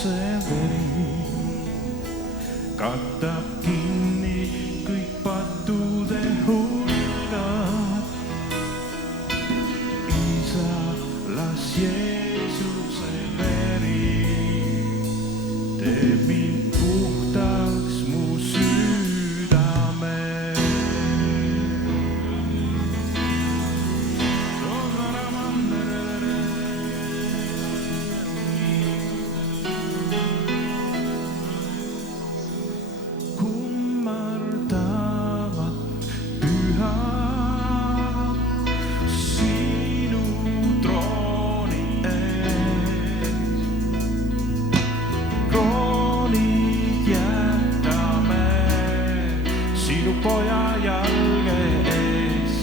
see veri katab kinni kõik pattude hulgad. Isa, las Jeesuse veri teeb mind puhtaks mu südame. Kummardavad pühad sinu trooni ees. Kroonid jätame sinu poja jalge ees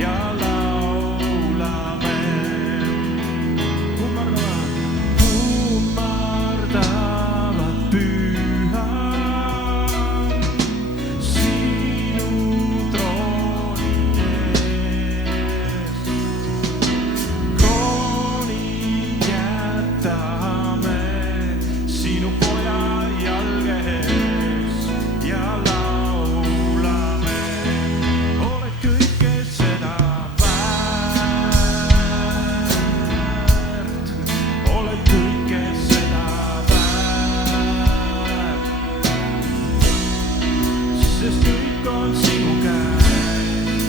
ja laulame. Kummardavad pühad sinu trooni ees. Kroonid jätame sinu poja jalge ees ja laulame. Oled kõike seda väärt, oled kõike seda väärt, sest kõik on sinu käes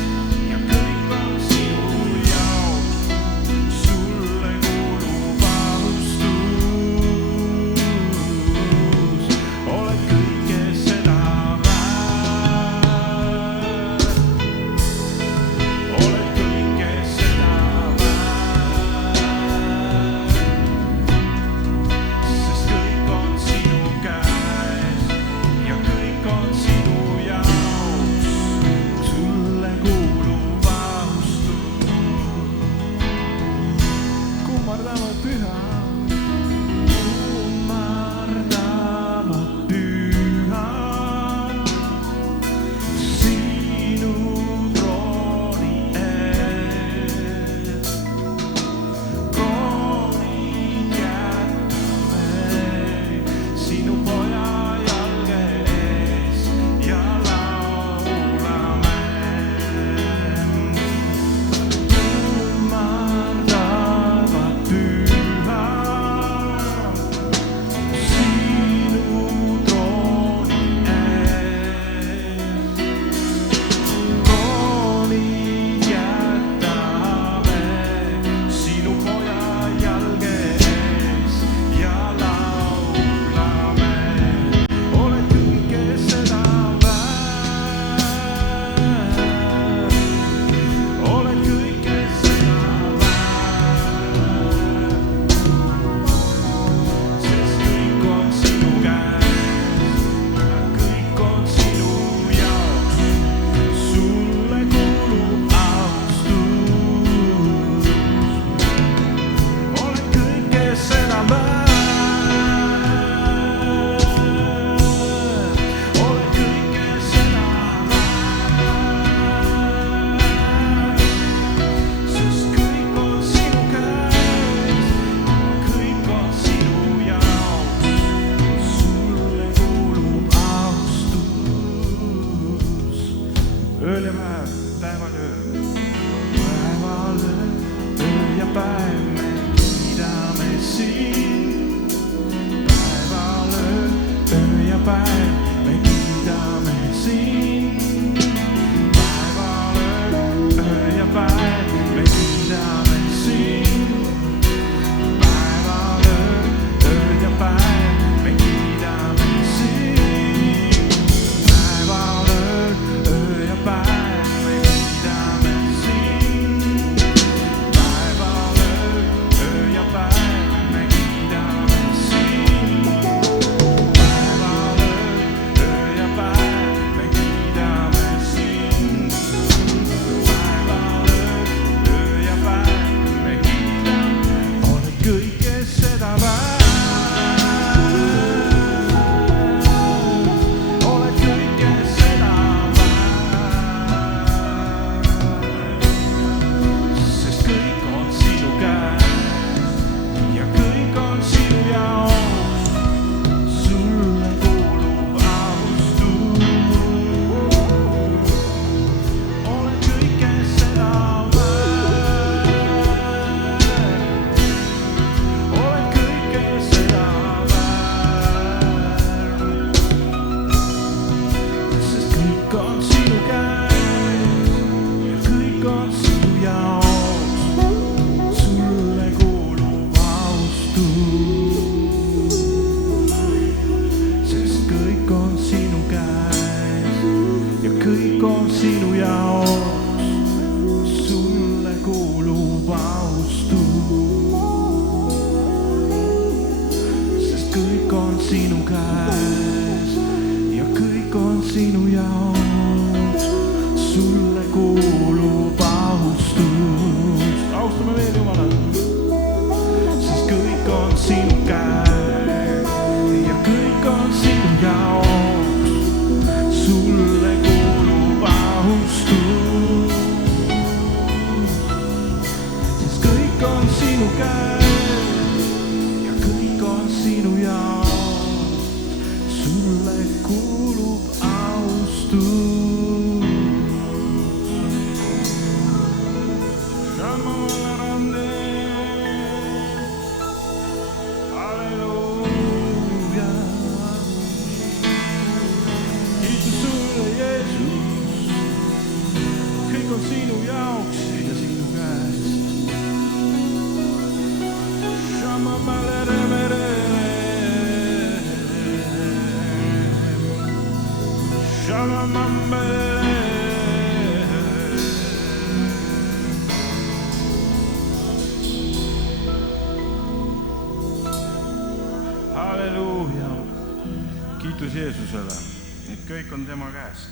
ja kõik on sinu jaoks. Sulle kuulub austus, oled kõike seda väärt, oled kõike seda väärt, sest kõik on sinu käes ja kõik on sinu jaoks. Sulle kuulub austus. Kummardavad pühad, kummardavad pühad sinu trooni ees. Kroonid jätame sinu poja jalge ees ja laulame. Kummardavad pühad sinu trooni ees. Kroonid jätame sinu poja jalge ees ja laulame. Oled kõike seda väärt, oled kõike seda väärt, sest kõik on sinu käes ja kõik on sinu jaoks. Sulle kuulub austus, oled kõike seda väärt, oled kõike seda väärt, sest kõik on sinu käes ja kõik on sinu jaoks. Sulle kuulub austus. Ööl ja päev, päeval ja ööl, päeval öö ja päev me kiidame sind. Päeval öö ja päev me kiidame sind. Päeval öö ja päev me kiidame sind. Päeval öö ja päev me kiidame sind. Päeval öö ja päev me kiidame sind. Päeval öö ja päev me kiidame sind. Päeval öö kõik on sinu jaoks, sulle kuulub austus, sest kõik on sinu käes ja kõik on sinu jaoks, sulle kuulub austus. Austame veel Jumalat, sest kõik on sinu käes ja kõik on sinu jaoks, sulle kuulub austus, sest kõik on sinu käes ja kõik on sinu jaoks, sulle kuulub austus. Sinu jaoks ja sinu käes. Halleluuja. Kiitus Jeesusele, et kõik on tema käest.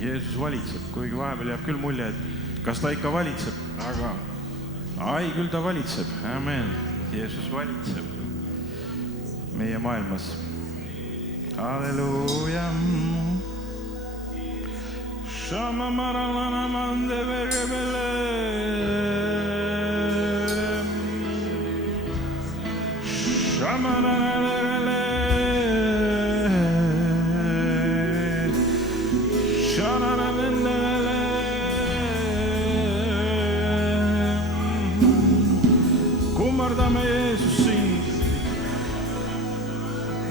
Jeesus valitseb, kuigi vahepeal jääb küll mulje, et kas ta ikka valitseb, aga küll ta valitseb. Amen. Jeesus valitseb meie maailmas. Halleluuja. Shama maralana mande verebele. Shama naralele. Kummardame Jeesus sind.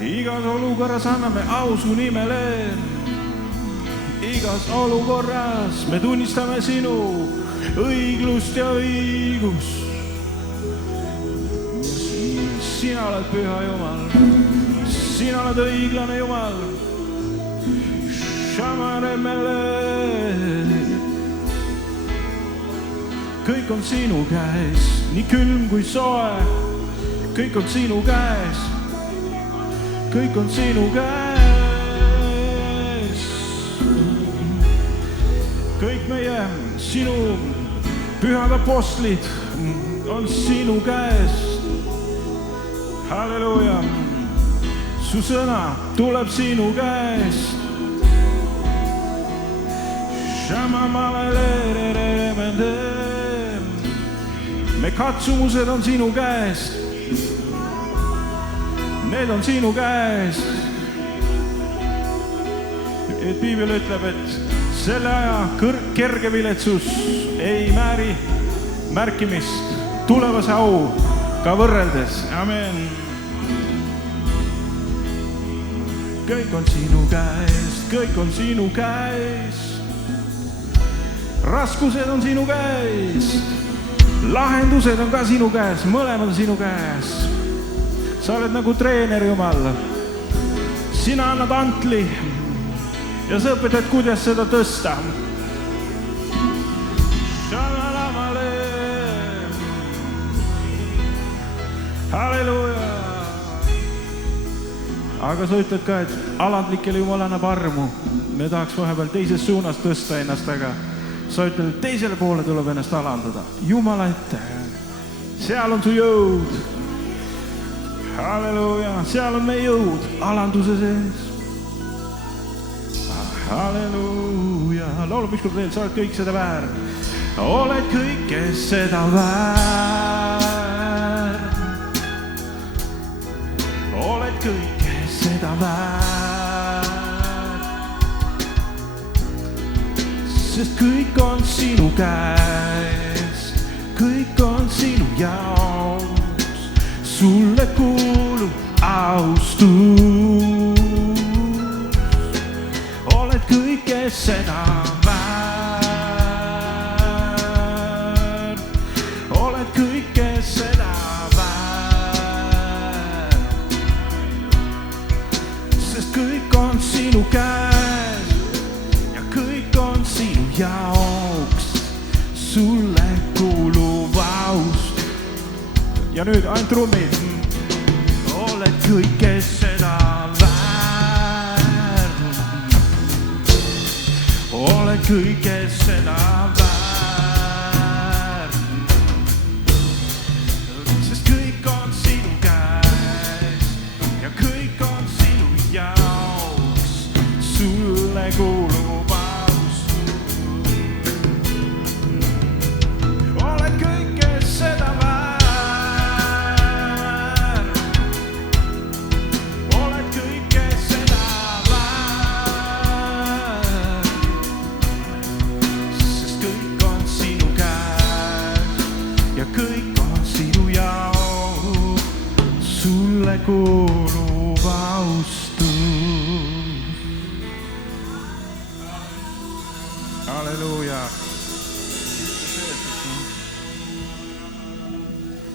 Igas olukorras anname au su nimele. Igas olukorras me tunnistame sinu õiglust ja õigust. Sina oled püha Jumal, sina oled õiglane Jumal. Shamaremele. Kõik on sinu käes, nii külm kui soe. Kõik on sinu käes, kõik on sinu käes. Kõik meie sinu pühad apostlid on sinu käes. Halleluuja. Su sõna tuleb sinu käest. Me katsumused on sinu käest. Need on sinu käest. Et Piibel ütleb, et selle aja kerge viletsus ei määri märkimist tulevase au ka võrreldes. Amen. Kõik on sinu käes, kõik on sinu käes. Raskused on sinu käes. Lahendused on ka sinu käes, mõlemad on sinu käes. Sa oled nagu treener Jumal. Sina annad antli ja sa õpetad, kuidas seda tõsta. Halleluuja. Aga sa ütled ka, et alandlikele Jumal annab armu. Me tahaks vahepeal teises suunas tõsta ennast, aga sa ütled, et teisele poole tuleb ennast alandada. Jumala ette. Seal on su jõud. Halleluuja. Seal on meie jõud alanduse sees. Halleluuja. Laulab ükskord veel, sa oled kõik seda väärt. Oled kõike seda väärt. Oled kõike seda väärt. Sest kõik on sinu käes, kõik on sinu jaoks, sulle kuulub austus. Oled kõike seda väärt, oled kõike seda väärt, sest kõik on sinu käes jaoks sulle kuulub aust. Ja nüüd ainult trummid. Oled kõike seda väärt. Oled kõike seda väärt. Sest kõik on sinu käes ja kõik on sinu jaoks. Sulle kuulub aust. Oled kõike seda väärt. Oled kõike seda väärt. Sest kõik on sinu käes ja kõik on sinu jaoks. Sulle kuulub austus. Halleluuja.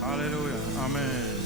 Halleluuja. Amen.